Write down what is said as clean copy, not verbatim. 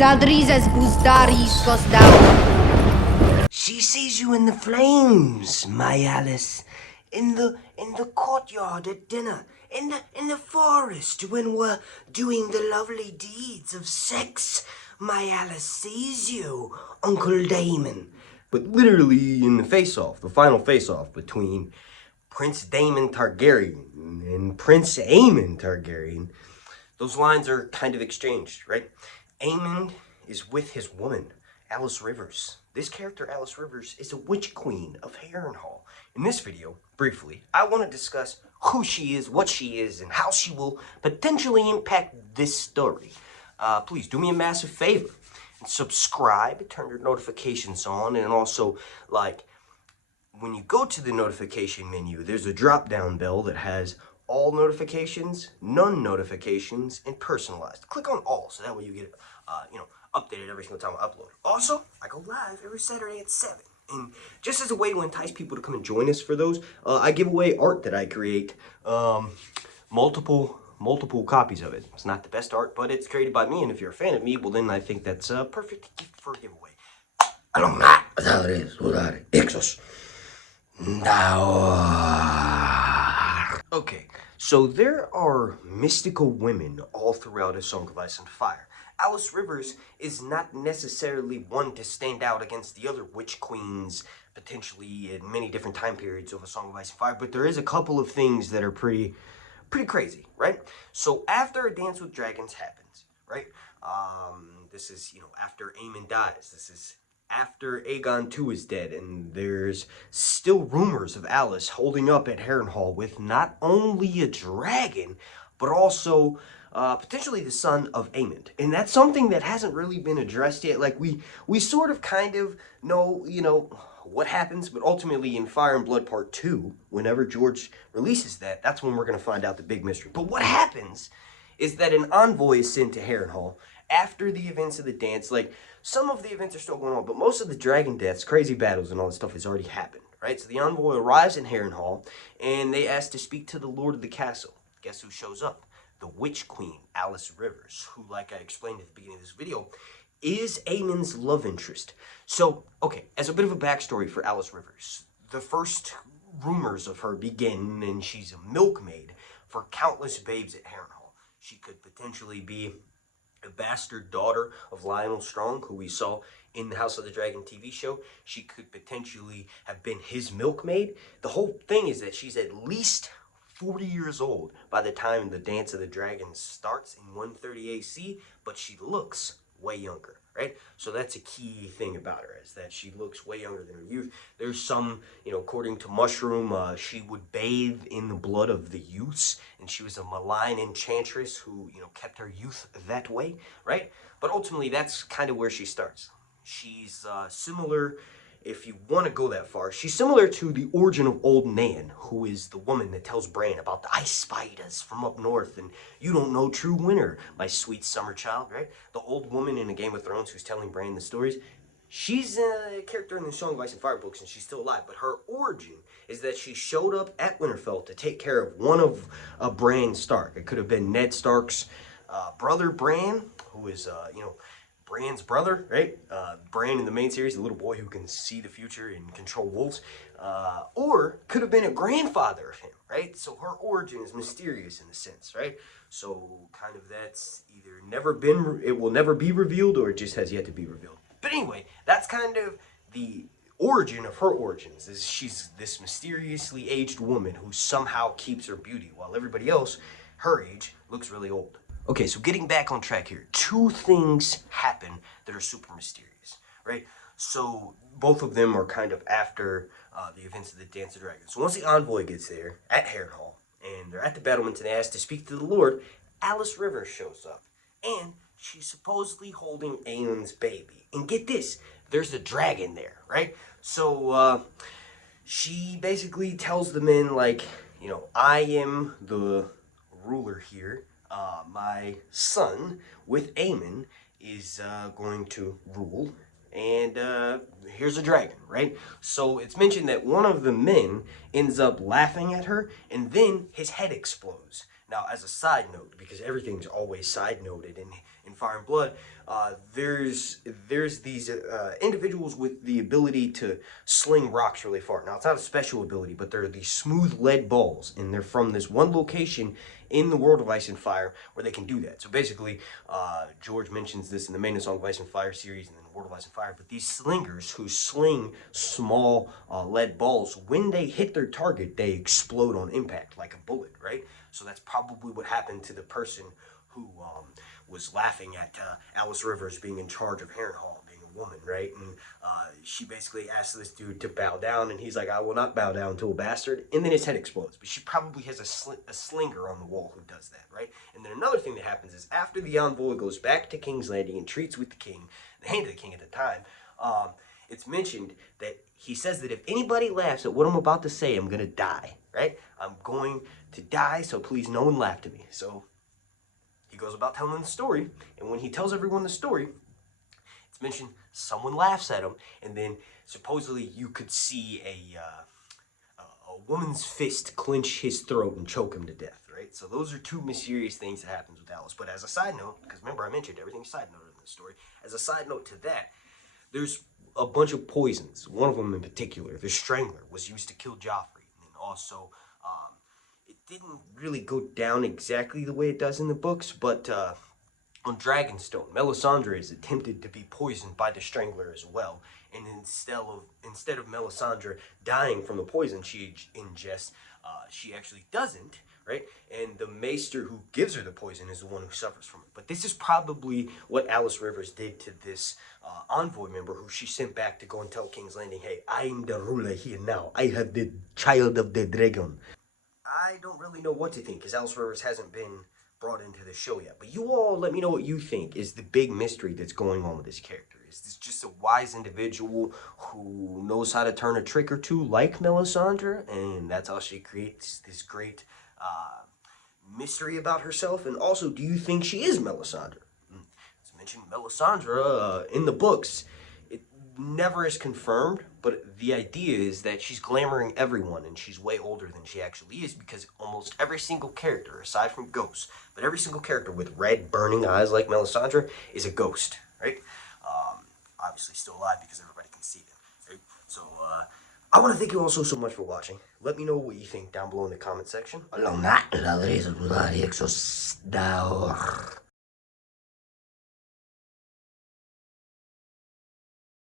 Zadrizes Buzdaris goes down. She sees you in the flames, my Alys. In the courtyard at dinner. In the forest when we're doing the lovely deeds of sex. My Alys sees you, Uncle Damon. But literally in the face-off, the final face-off between Prince Daemon Targaryen and Prince Aemond Targaryen, those lines are kind of exchanged, right? Aemond is with his woman, Alys Rivers. This character, Alys Rivers, is a witch queen of Harrenhal. In this video, briefly, I want to discuss who she is, what she is, and how she will potentially impact this story. Please do me a massive favor and subscribe, turn your notifications on, and also, like, when you go to the notification menu, there's a drop-down bell that has all notifications, none notifications, and personalized. Click on all, so that way you get, updated every single time I upload. Also, I go live every Saturday at 7. And just as a way to entice people to come and join us for those, I give away art that I create, multiple copies of it. It's not the best art, but it's created by me, and if you're a fan of me, well then I think that's a perfect gift for a giveaway. Okay, so there are mystical women all throughout A Song of Ice and Fire. Alys Rivers is not necessarily one to stand out against the other witch queens, potentially in many different time periods of A Song of Ice and Fire, but there is a couple of things that are pretty crazy, right? So after A Dance with Dragons happens, right? This is, after Aemond dies. This is after Aegon II is dead, and there's still rumors of Alys holding up at Harrenhal with not only a dragon, but also potentially the son of Aemond. And that's something that hasn't really been addressed yet. Like, we sort of kind of know, what happens, but ultimately in Fire and Blood Part 2, whenever George releases that, that's when we're going to find out the big mystery. But what happens is that an envoy is sent to Harrenhal after the events of the dance. Like, some of the events are still going on, but most of the dragon deaths, crazy battles, and all that stuff has already happened, right? So the envoy arrives in Harrenhal, and they ask to speak to the lord of the castle. Guess who shows up? The Witch Queen, Alys Rivers, who, like I explained at the beginning of this video, is Aemond's love interest. So, okay, as a bit of a backstory for Alys Rivers, the first rumors of her begin, and she's a milkmaid for countless babes at Harrenhal. She could potentially be a bastard daughter of Lionel Strong, who we saw in the House of the Dragon TV show. She could potentially have been his milkmaid. The whole thing is that she's at least 40 years old by the time the Dance of the Dragons starts in 130 AC, but she looks way younger, right? So that's a key thing about her, is that she looks way younger than her youth. There's some, according to Mushroom, she would bathe in the blood of the youths, and she was a malign enchantress who, kept her youth that way, right? But ultimately, that's kind of where she starts. She's similar, if you want to go that far, she's similar to the origin of Old Nan, who is the woman that tells Breanne about the ice spiders from up north, and you don't know true winter, my sweet summer child, right? The old woman in the Game of Thrones who's telling Breanne the stories. She's a character in the Song of Ice and Fire books, and she's still alive, but her origin is that she showed up at Winterfell to take care of one of Bran Stark. It could have been Ned Stark's brother, Bran, who is, Bran's brother, right? Bran in the main series, the little boy who can see the future and control wolves. Or could have been a grandfather of him, right? So her origin is mysterious in a sense, right? So kind of that's either it will never be revealed, or it just has yet to be revealed. But anyway, that's kind of the origin of her origins, is she's this mysteriously aged woman who somehow keeps her beauty, while everybody else, her age, looks really old. Okay, so getting back on track here, two things happen that are super mysterious, right? So both of them are kind of after the events of the Dance of Dragons. So once the envoy gets there at Harrenhal, and they're at the battlements and they ask to speak to the Lord, Alys Rivers shows up, and she's supposedly holding Aemond's baby. And get this, there's a dragon there, right? So she basically tells the men, like, I am the ruler here. My son, with Aemond, is going to rule, and here's a dragon, right? So it's mentioned that one of the men ends up laughing at her, and then his head explodes. Now, as a side note, because everything's always side noted in Fire and Blood, there's these individuals with the ability to sling rocks really far. Now, it's not a special ability, but they're these smooth lead balls, and they're from this one location in the world of Ice and Fire where they can do that. So basically, George mentions this in the main Song of Ice and Fire series and then the World of Ice and Fire, but these slingers who sling small lead balls, when they hit their target, they explode on impact like a bullet, right? So that's probably what happened to the person who was laughing at Alys Rivers being in charge of Harrenhal, being a woman, right? And she basically asked this dude to bow down, and he's like, I will not bow down to a bastard, and then his head explodes. But she probably has a slinger on the wall who does that, right? And then another thing that happens is after the envoy goes back to King's Landing and treats with the king, the hand of the king at the time, it's mentioned that he says that if anybody laughs at what I'm about to say, I'm going to die, right? I'm going to die, so please no one laugh at me. So he goes about telling the story, and when he tells everyone the story, it's mentioned someone laughs at him, and then supposedly you could see a woman's fist clench his throat and choke him to death, right? So those are two mysterious things that happens with Alys. But as a side note, because remember I mentioned everything's side note in this story, as a side note to that, there's a bunch of poisons. One of them in particular, the Strangler, was used to kill Joffrey, and also it didn't really go down exactly the way it does in the books, but on Dragonstone, Melisandre is attempted to be poisoned by the Strangler as well, and instead of Melisandre dying from the poison she ingests, she actually doesn't, right? And the maester who gives her the poison is the one who suffers from it. But this is probably what Alys Rivers did to this envoy member who she sent back to go and tell King's Landing, hey, I'm the ruler here now. I have the child of the dragon. I don't really know what to think because Alys Rivers hasn't been brought into the show yet. But you all let me know what you think is the big mystery that's going on with this character. Is this just a wise individual who knows how to turn a trick or two like Melisandre, and that's how she creates this great mystery about herself? And also, do you think she is Melisandre? As mentioned, Melisandre in the books, it never is confirmed, but the idea is that she's glamoring everyone and she's way older than she actually is, because almost every single character, aside from ghosts, but every single character with red burning eyes like Melisandre is a ghost, right? Obviously still alive because everybody can see them, right? So I want to thank you all so much for watching. Let me know what you think down below in the comment section.